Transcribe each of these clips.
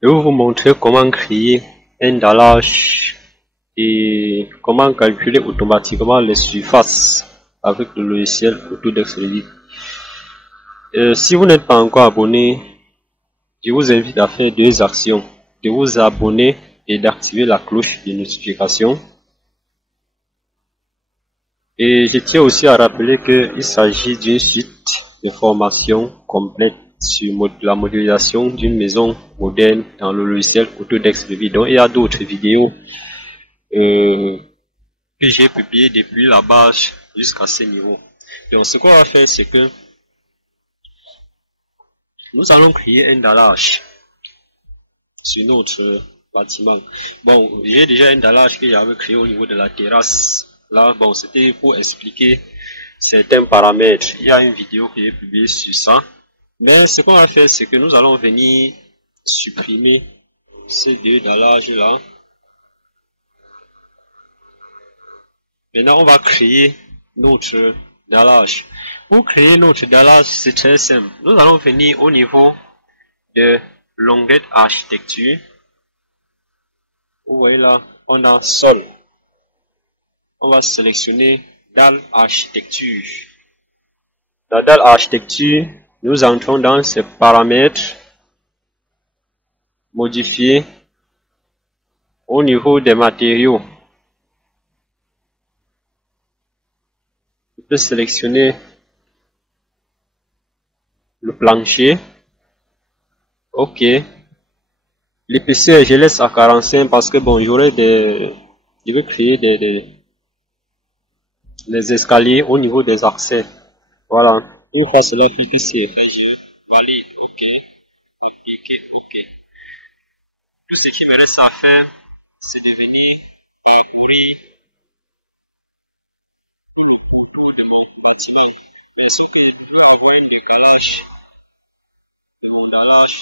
Je vais vous montrer comment créer un dallage et comment calculer automatiquement les surfaces avec le logiciel Autodesk Revit. Si vous n'êtes pas encore abonné, je vous invite à faire deux actions: de vous abonner et d'activer la cloche de notification. Et je tiens aussi à rappeler qu'il s'agit d'une suite de formation complète sur la modélisation d'une maison moderne dans le logiciel Autodesk Revit. Donc il y a d'autres vidéos que j'ai publiées depuis la base jusqu'à ce niveau. Donc ce qu'on va faire, c'est que nous allons créer un dallage sur notre bâtiment. Bon, j'ai déjà un dallage que j'avais créé au niveau de la terrasse. Là, bon, c'était pour expliquer certains paramètres. Il y a une vidéo que j'ai publiée sur ça. Mais ce qu'on va faire, c'est que nous allons venir supprimer ces deux dallages là. Maintenant, on va créer notre dallage. Pour créer notre dallage, c'est très simple. Nous allons venir au niveau de l'onglet architecture. Vous voyez là, on a sol. On va sélectionner dalle architecture. La dalle architecture, nous entrons dans ces paramètres, modifier au niveau des matériaux. Je peux sélectionner le plancher. OK. L'épaisseur, je laisse à 45 parce que bon, je vais créer des escaliers au niveau des accès. Voilà. Une fois cela fait, c'est valide. OK. OK. Tout ce qui me reste à faire, c'est de venir parcourir le tour de mon bâtiment. Mais ce que je peux avoir un décalage de mon dallage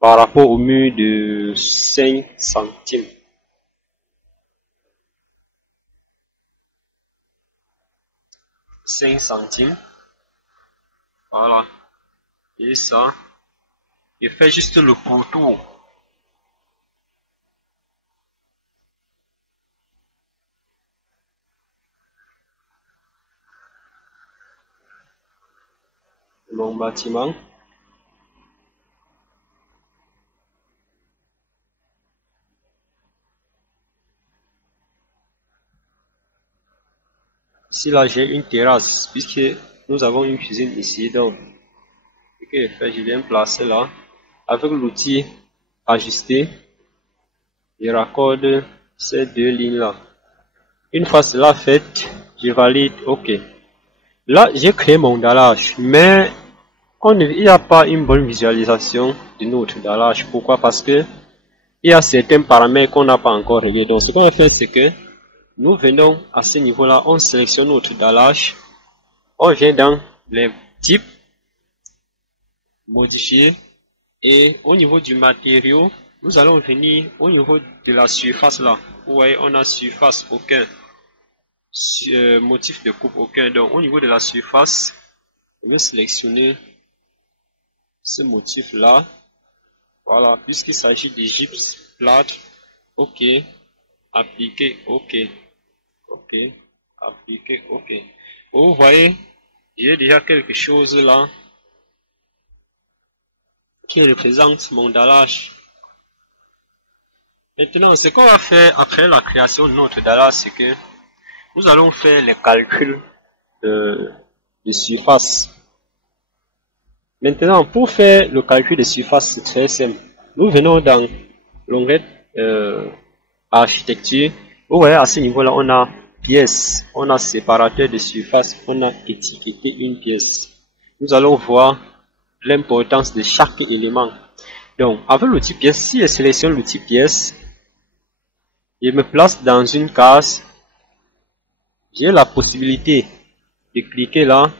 par rapport au mur de 5 centimes. Voilà. Et ça, je fais juste le pourtour. Mon bâtiment. Ici là j'ai une terrasse puisque nous avons une cuisine ici, donc ce que je fais, je viens placer là avec l'outil ajuster. Je raccorde ces deux lignes là. Une fois cela fait, je valide OK. Là j'ai créé mon dallage, mais il n'y a pas une bonne visualisation de notre dallage. Pourquoi? Parce que il y a certains paramètres qu'on n'a pas encore réglés. Donc ce qu'on va faire, c'est que nous venons à ce niveau là, on sélectionne notre dallage, on vient dans les types, modifier, et au niveau du matériau, nous allons venir au niveau de la surface là. Vous voyez, on a surface aucun, motif de coupe aucun. Donc au niveau de la surface, je vais sélectionner ce motif là. Voilà, puisqu'il s'agit de gypse plâtre. OK, appliquer OK. OK, appliquer OK. Vous voyez, j'ai déjà quelque chose là qui représente mon dallage. Maintenant, ce qu'on va faire après la création de notre dallage, c'est que nous allons faire les calculs de surface. Maintenant, pour faire le calcul de surface, c'est très simple. Nous venons dans l'onglet architecture. Vous voyez, à ce niveau-là, on a pièce, on a séparateur de surface, on a étiqueté une pièce. Nous allons voir l'importance de chaque élément. Donc, avec l'outil pièce, si je sélectionne l'outil pièce, je me place dans une case, j'ai la possibilité de cliquer là,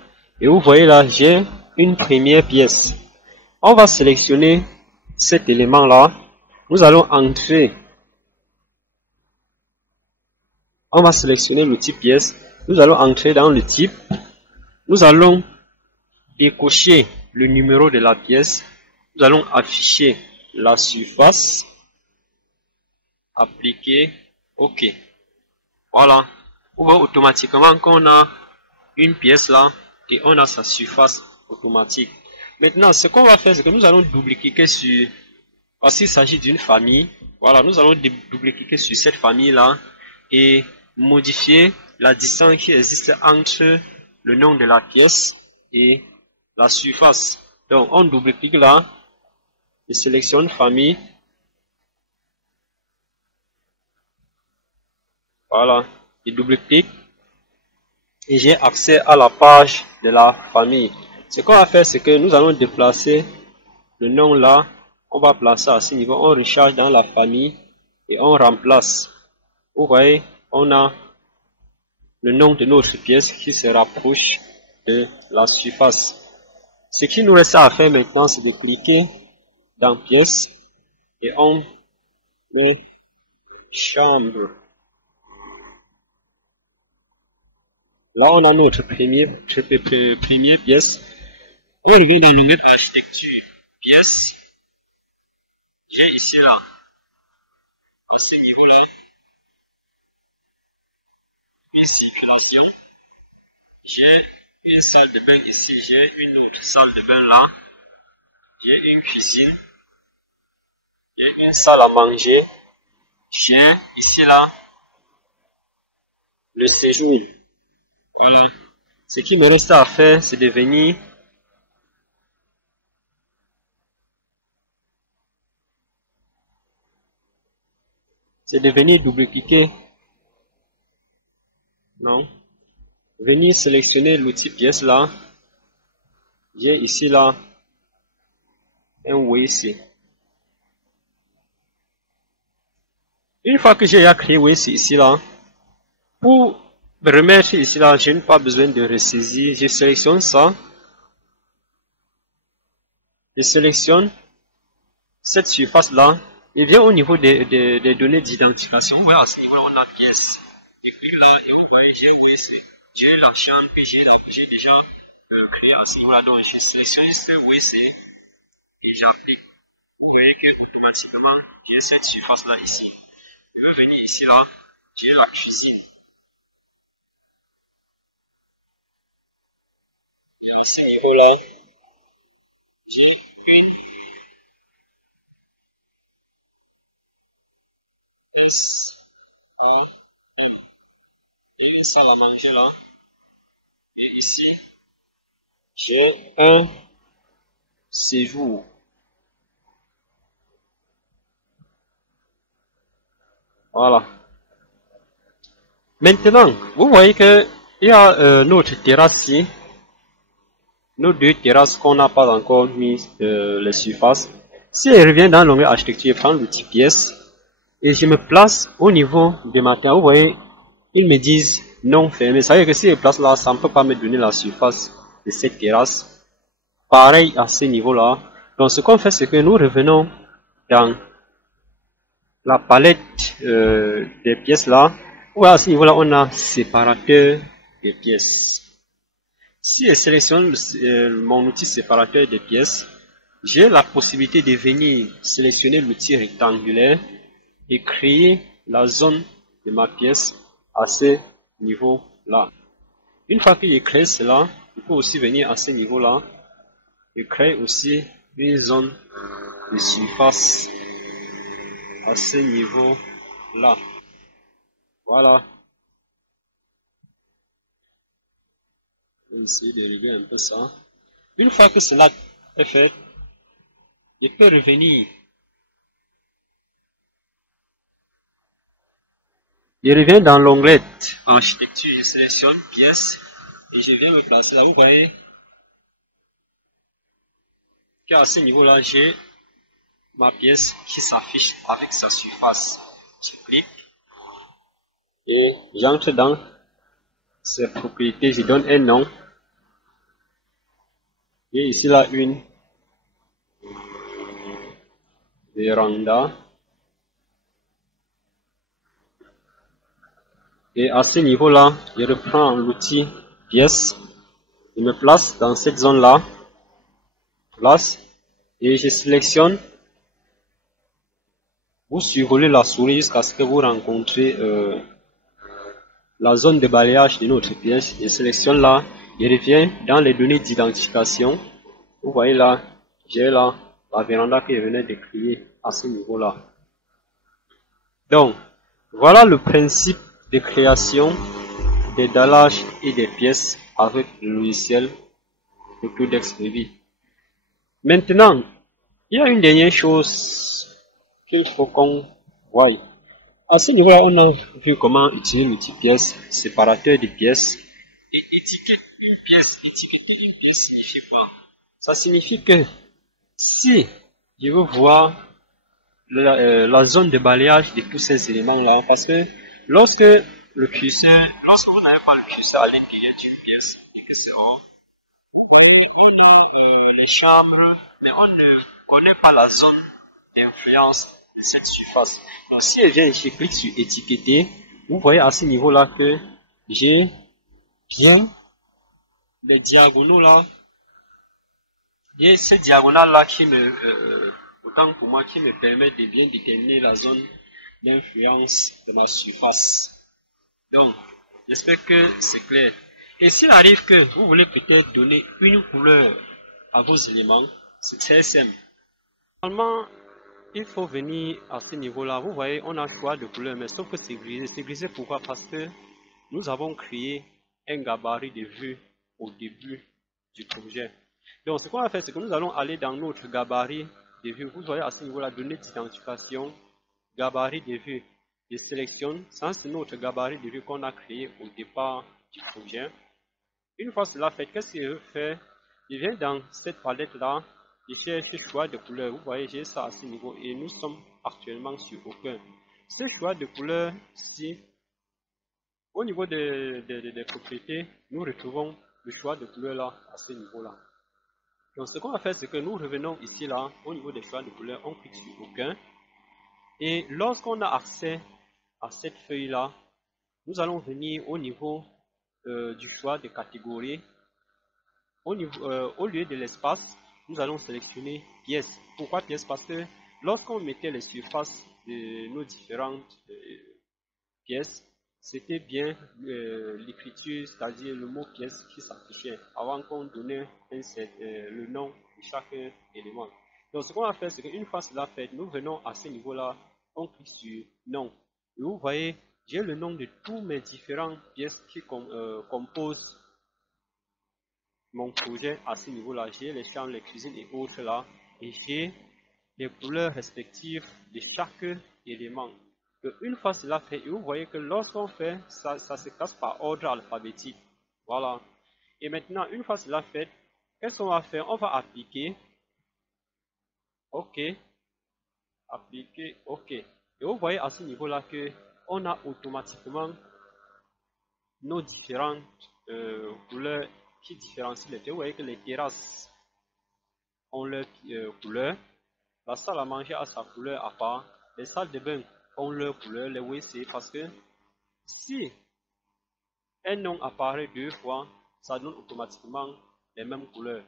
et vous voyez là, j'ai une première pièce. On va sélectionner cet élément là, nous allons entrer. On va sélectionner l'outil pièce, nous allons entrer dans le type, nous allons décocher le numéro de la pièce, nous allons afficher la surface, appliquer, OK. Voilà. On voit automatiquement qu'on a une pièce là et on a sa surface automatique. Maintenant, ce qu'on va faire, c'est que nous allons double-cliquer sur, parce qu'il s'agit d'une famille, voilà, nous allons double-cliquer sur cette famille-là et modifier la distance qui existe entre le nom de la pièce et la surface. Donc, on double-clique là et sélectionne famille. Voilà, et double-clique et j'ai accès à la page de la famille. Ce qu'on va faire, c'est que nous allons déplacer le nom là, on va placer à ce niveau, on recharge dans la famille et on remplace. Vous voyez, on a le nom de notre pièce qui se rapproche de la surface. Ce qui nous reste à faire maintenant, c'est de cliquer dans pièce et on met chambre. Là, on a notre première pièce. On revient dans l'onglet architecture, pièce. J'ai ici là, à ce niveau-là, une circulation. J'ai une salle de bain ici, j'ai une autre salle de bain là. J'ai une cuisine. J'ai une salle à manger. J'ai ici là le séjour. Voilà. Ce qui me reste à faire, c'est de venir double-cliquer. Non. Venir sélectionner l'outil pièce là. J'ai ici là un WC. Une fois que j'ai créé WC ici là, pour remettre ici là, je n'ai pas besoin de ressaisir. Je sélectionne ça. Je sélectionne cette surface là. Et bien au niveau des données d'identification, vous voyez à ce niveau là, on a pièce. Et puis là, et vous voyez, j'ai WC. J'ai la chambre que j'ai déjà créée à ce niveau là. Donc je sélectionne ce WC et j'applique. Vous voyez que automatiquement, j'ai cette surface là ici. Je vais venir ici là, j'ai la cuisine. Et à ce niveau là, j'ai une S-A-M et une salle à manger là. Et ici, j'ai un séjour. Voilà. Maintenant, vous voyez que il y a notre terrasse ici. Nos deux terrasses qu'on n'a pas encore mis les surfaces. Si je reviens dans l'onglet architecture, je prends l'outil pièce et je me place au niveau de ma terrasse. Vous voyez, ils me disent non fermé. Ça veut dire que si je place là, ça ne peut pas me donner la surface de cette terrasse. Pareil à ce niveau-là. Donc ce qu'on fait, c'est que nous revenons dans la palette des pièces là. Où à ce niveau-là, on a séparateur des pièces. Si je sélectionne mon outil séparateur des pièces, j'ai la possibilité de venir sélectionner l'outil rectangulaire et créer la zone de ma pièce à ce niveau-là. Une fois que j'ai créé cela, je peux aussi venir à ce niveau-là et créer aussi une zone de surface à ce niveau-là. Voilà. Je vais essayer de régler un peu ça. Une fois que cela est fait, je peux revenir. Je reviens dans l'onglet architecture, je sélectionne pièce et je viens me placer là. Vous voyez qu'à ce niveau-là, j'ai ma pièce qui s'affiche avec sa surface. Je clique et j'entre dans ses propriétés. Je donne un nom. Et ici là une véranda. Et à ce niveau-là, je reprends l'outil pièce. Je me place dans cette zone-là. Place. Et je sélectionne Vous survolez la souris jusqu'à ce que vous rencontrez la zone de balayage de notre pièce. Je sélectionne là, je reviens dans les données d'identification. Vous voyez là, j'ai là la véranda que je venais de créer à ce niveau-là. Donc, voilà le principe de création des dallages et des pièces avec le logiciel Autodesk Revit. Maintenant, il y a une dernière chose qu'il faut qu'on voie. À ce niveau-là, on a vu comment utiliser l'outil pièce, séparateur de pièces. Et étiqueter une pièce signifie quoi? Ça signifie que si je veux voir la zone de balayage de tous ces éléments-là, parce que lorsque vous n'avez pas le curseur à l'intérieur d'une pièce et que c'est hors, vous voyez, on a les chambres, mais on ne connaît pas la zone d'influence de cette surface. Donc, si je clique sur étiqueter, vous voyez à ce niveau-là que j'ai bien les diagonaux là, et ces diagonales-là qui autant pour moi, qui me permet de bien déterminer la zone d'influence de ma surface. Donc, j'espère que c'est clair. Et s'il arrive que vous voulez peut-être donner une couleur à vos éléments, c'est très simple. Normalement, il faut venir à ce niveau-là. Vous voyez, on a le choix de couleur, mais sauf que c'est grisé. C'est grisé pourquoi? Parce que nous avons créé un gabarit de vue au début du projet. Donc, ce qu'on va faire, c'est que nous allons aller dans notre gabarit de vue. Vous voyez à ce niveau-là, données d'identification, gabarit de vue. Je sélectionne, ça c'est notre gabarit de vue qu'on a créé au départ du projet. Une fois cela fait, qu'est-ce que je fais? Je viens dans cette palette-là, je cherche choix de couleur. Vous voyez, j'ai ça à ce niveau et nous sommes actuellement sur aucun. Ce choix de couleur, si au niveau des propriétés, nous retrouvons le choix de couleur là à ce niveau-là. Donc ce qu'on va faire, c'est que nous revenons ici là, au niveau des choix de couleur, on clique sur aucun. Et lorsqu'on a accès à cette feuille-là, nous allons venir au niveau du choix de catégorie. Au lieu de l'espace, nous allons sélectionner pièces. Pourquoi pièces? Parce que lorsqu'on mettait les surfaces de nos différentes pièces, c'était bien l'écriture, c'est-à-dire le mot pièce qui s'affichait avant qu'on donnait le nom de chaque élément. Donc ce qu'on va faire, c'est qu'une fois cela fait, nous venons à ce niveau-là, on clique sur nom. Et vous voyez, j'ai le nom de tous mes différentes pièces qui composent mon projet à ce niveau-là. J'ai les chambres, les cuisines et autres là. Et j'ai les couleurs respectives de chaque élément. Une fois cela fait, vous voyez que lorsqu'on fait, ça se casse par ordre alphabétique. Voilà. Et maintenant, une fois cela fait, qu'est-ce qu'on va faire? On va appliquer. OK. Appliquer. OK. Et vous voyez à ce niveau-là que on a automatiquement nos différentes couleurs qui différencient les terres. Vous voyez que les terrasses ont leur couleur. La salle à manger a sa couleur à part. Les salles de bain ont leur couleur, les WC, parce que si un nom apparaît deux fois, ça donne automatiquement les mêmes couleurs.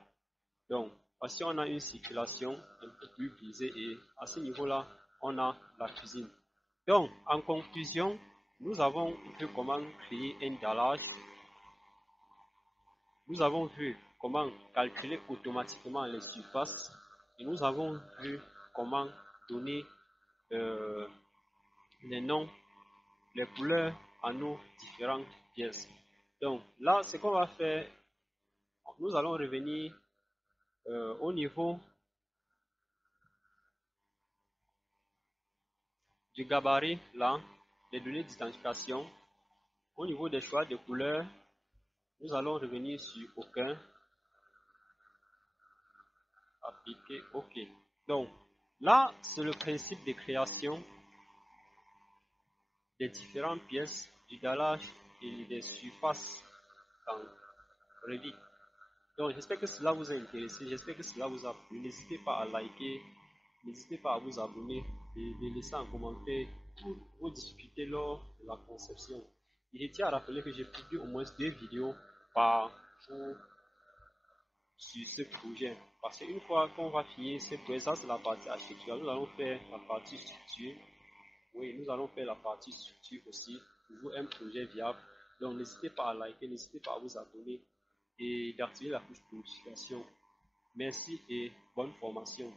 Donc, si on a une circulation un peu plus brisée et à ce niveau-là, on a la cuisine. Donc, en conclusion, nous avons vu comment créer un dallage. Nous avons vu comment calculer automatiquement les surfaces et nous avons vu comment donner les noms, les couleurs à nos différentes pièces. Donc là, ce qu'on va faire, nous allons revenir au niveau du gabarit, là, des données d'identification. Au niveau des choix de couleurs, nous allons revenir sur aucun, appliquer OK. Donc là, c'est le principe de création des différentes pièces du dallage et des surfaces dans Revit. Donc j'espère que cela vous a intéressé, j'espère que cela vous a plu. N'hésitez pas à liker, n'hésitez pas à vous abonner et de laisser en commentaire toutes vos difficultés lors de la conception. Et je tiens à rappeler que j'ai publié au moins 2 vidéos par jour sur ce projet. Parce qu'une fois qu'on va finir ce projet, ça c'est la partie architecture, nous allons faire la partie structure. Oui, nous allons faire la partie structure aussi. Pour vous, un projet viable. Donc, n'hésitez pas à liker, n'hésitez pas à vous abonner et d'activer la cloche de notification. Merci et bonne formation.